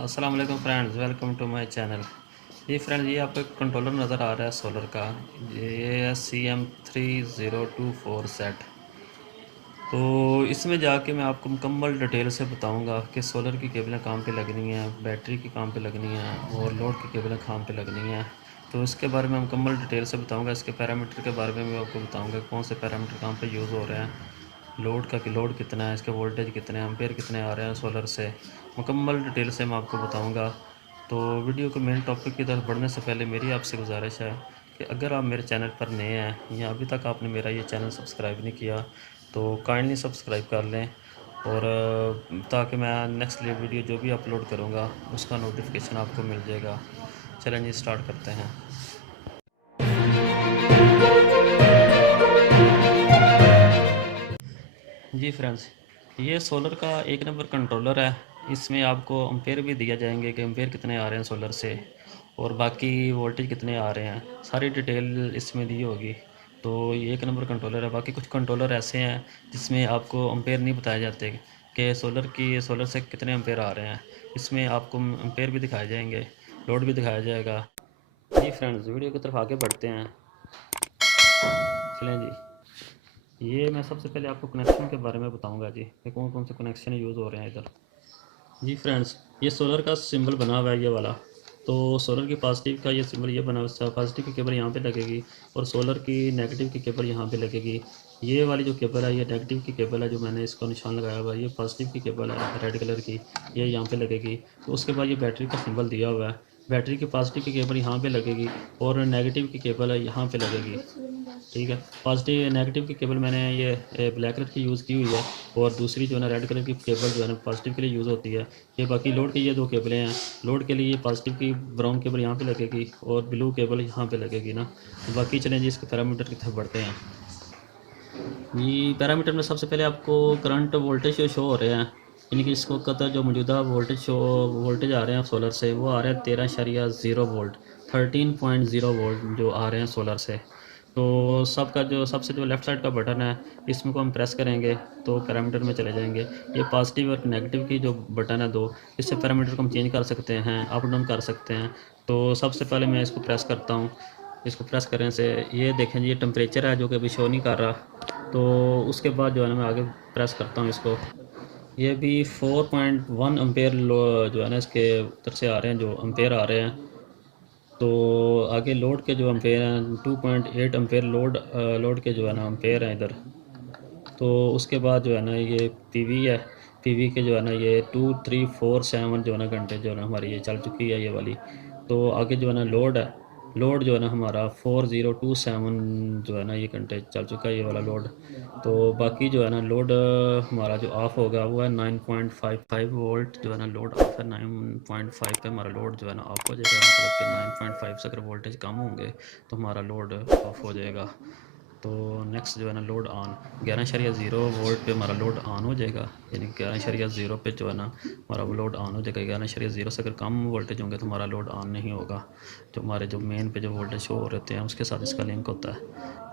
अस्सलाम वालेकुम friends, welcome to my channel. ये फ्रेंड्स, ये आपको एक कंट्रोलर नज़र आ रहा है सोलर का। ये है CM3024 सेट। तो इसमें जाके मैं आपको मुकम्मल डिटेल से बताऊंगा कि सोलर की केबलें कहाँ पे लगनी हैं, बैटरी की कहाँ पे लगनी है और लोड की केबलें कहाँ पे लगनी हैं। तो इसके बारे में मुकम्मल डिटेल से बताऊंगा। इसके पैरामीटर के बारे में मैं आपको बताऊंगा कौन से पैरामीटर कहाँ पे यूज़ हो रहे हैं, लोड कितना है, इसके वोल्टेज कितने हैं, एम्पेयर कितने आ रहे हैं सोलर से। मुकम्मल डिटेल से मैं आपको बताऊंगा। तो वीडियो के मेन टॉपिक की तरफ बढ़ने से पहले मेरी आपसे गुजारिश है कि अगर आप मेरे चैनल पर नए हैं या अभी तक आपने मेरा ये चैनल सब्सक्राइब नहीं किया तो काइंडली सब्सक्राइब कर लें। और ताकि मैं नेक्स्ट वीडियो जो भी अपलोड करूँगा उसका नोटिफिकेशन आपको मिल जाएगा। चलें जी, स्टार्ट करते हैं। जी फ्रेंड्स, ये सोलर का एक नंबर कंट्रोलर है। इसमें आपको एम्पेयर भी दिया जाएंगे कि एम्पेयर कितने आ रहे हैं सोलर से और बाकी वोल्टेज कितने आ रहे हैं, सारी डिटेल इसमें दी होगी। तो ये एक नंबर कंट्रोलर है। बाकी कुछ कंट्रोलर ऐसे हैं जिसमें आपको एम्पेयर नहीं बताए जाते कि सोलर से कितने एम्पेयर आ रहे हैं। इसमें आपको एम्पेयर भी दिखाए जाएंगे, लोड भी दिखाया जाएगा। जी फ्रेंड्स, वीडियो की तरफ आगे बढ़ते हैं। चलें जी, ये मैं सबसे पहले आपको कनेक्शन के बारे में बताऊंगा जी कि कौन कौन से कनेक्शन यूज़ हो रहे हैं इधर। जी फ्रेंड्स, ये सोलर का सिंबल बना हुआ है ये वाला। तो सोलर की पॉजिटिव का ये सिंबल ये बना हुआ है, पॉजिटिव की केबल यहाँ पे लगेगी और सोलर की नेगेटिव की केबल यहाँ पे लगेगी। ये वाली जो केबल है ये नेगेटिव की केबल है, जो मैंने इसको निशान लगाया हुआ है। ये पॉजिटिव की केबल है रेड कलर की, ये यहाँ पे लगेगी। तो उसके बाद ये बैटरी का सिंबल दिया हुआ है। बैटरी की पॉजिटिव की केबल यहाँ पे लगेगी और नेगेटिव की केबल है यहाँ पे लगेगी। ठीक है, पॉजिटिव नेगेटिव की केबल मैंने ये ब्लैक कलर की यूज़ की हुई है और दूसरी जो है ना रेड कलर की केबल जो है ना पॉजिटिव के लिए यूज़ होती है। ये बाकी लोड की ये दो केबलें हैं। लोड के लिए पॉजिटिव की ब्राउन केबल यहाँ पे लगेगी और ब्लू केबल यहाँ पे लगेगी ना। तो बाकी चलें जी, इसके पैरामीटर की तरफ बढ़ते हैं। ये पैरामीटर में सबसे पहले आपको करंट वोल्टेज शो हो रहे हैं, यानी कि इसको कतर जो मौजूदा वोल्टेज आ रहे हैं सोलर से वो आ रहे हैं 13.0 वोल्ट, 13.0 वोल्ट जो आ रहे हैं सोलर से। तो सबसे जो लेफ़्ट साइड का बटन है इसमें को हम प्रेस करेंगे तो पैरामीटर में चले जाएंगे। ये पॉजिटिव और नेगेटिव की जो बटन है दो, इससे पैरामीटर को हम चेंज कर सकते हैं, अप डाउन कर सकते हैं। तो सबसे पहले मैं इसको प्रेस करता हूँ। इसको प्रेस करने से ये देखें जी, ये टेम्परेचर है जो कि अभी शो नहीं कर रहा। तो उसके बाद जो है ना मैं आगे प्रेस करता हूँ इसको। ये भी 4.1 एम्पेयर जो है ना इसके उधर से आ रहे हैं, जो एम्पेयर आ रहे हैं। तो आगे लोड के जो एम्पेयर हैं 2.8 एम्पेयर लोड के जो है ना एम्पेयर हैं इधर। तो उसके बाद जो है ना ये पीवी है। पीवी के जो है ना ये 2347 जो है ना घंटे जो है ना हमारी ये चल चुकी है ये वाली। तो आगे जो है ना लोड है, लोड जो है ना हमारा 4027 जो है ना ये घंटे चल चुका है ये वाला लोड। तो बाकी जो है ना लोड हमारा जो ऑफ होगा वो है 9.55 वोल्ट जो है ना लोड ऑफ है। 9.5 पे हमारा लोड जो है ना ऑफ हो जाएगा, मतलब कि 9.5 से अगर वोल्टेज कम होंगे तो हमारा लोड ऑफ हो जाएगा। तो नेक्स्ट जो है ना लोड ऑन 11.0 वोल्ट पे हमारा लोड ऑन हो जाएगा, यानी 11.0 पे जो है ना हमारा वो लोड ऑन हो जाएगा। 11.0 से अगर कम वोल्टेज होंगे तो हमारा लोड ऑन नहीं होगा। जो हमारे जो मेन पे जो वोल्टेज शो हो रहते हैं उसके साथ इसका लिंक होता है।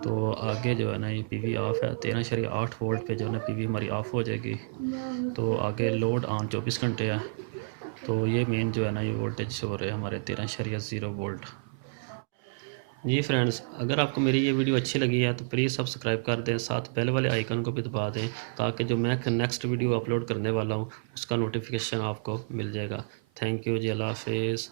तो आगे जो है ना ये पीवी ऑफ है, 13.8 वोल्ट पे जो है ना पीवी हमारी ऑफ हो जाएगी। तो आगे लोड ऑन 24 घंटे है। तो ये मेन जो है ना ये वोल्टेज शो हो रहे हैं हमारे 13.0 वोल्ट। जी फ्रेंड्स, अगर आपको मेरी ये वीडियो अच्छी लगी है तो प्लीज़ सब्सक्राइब कर दें, साथ बेल वाले आइकन को भी दबा दें ताकि जो मैं नेक्स्ट वीडियो अपलोड करने वाला हूँ उसका नोटिफिकेशन आपको मिल जाएगा। थैंक यू जी, अल्लाह हाफिज़।